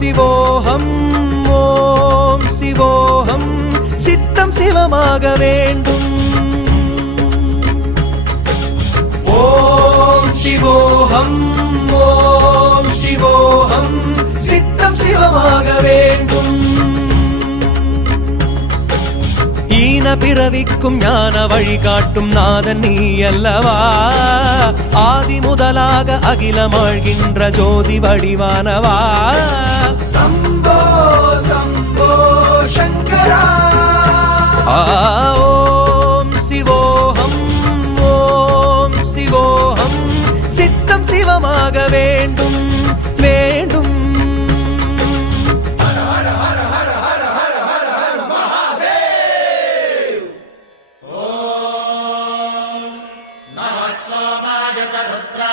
சிவோகம் ஓம் சிவோகம் சித்தம் சிவமாக வேண்டும் ஓம் சிவோகம் ஓம் சிவோகம் சித்தம் சிவமாக வேண்டும் ஈன பிறவிக்கும் ஞான வழிகாட்டும் நாதன் நீ அல்லவா ஆதி முதலாக அகிலமாழ்கின்ற ஜோதி வடிவானவா சம்போ சம்போ சங்கரா ஓம் சிவோகம் ஓம் சிவோகம் சித்தம் சிவமாக வேண்டும்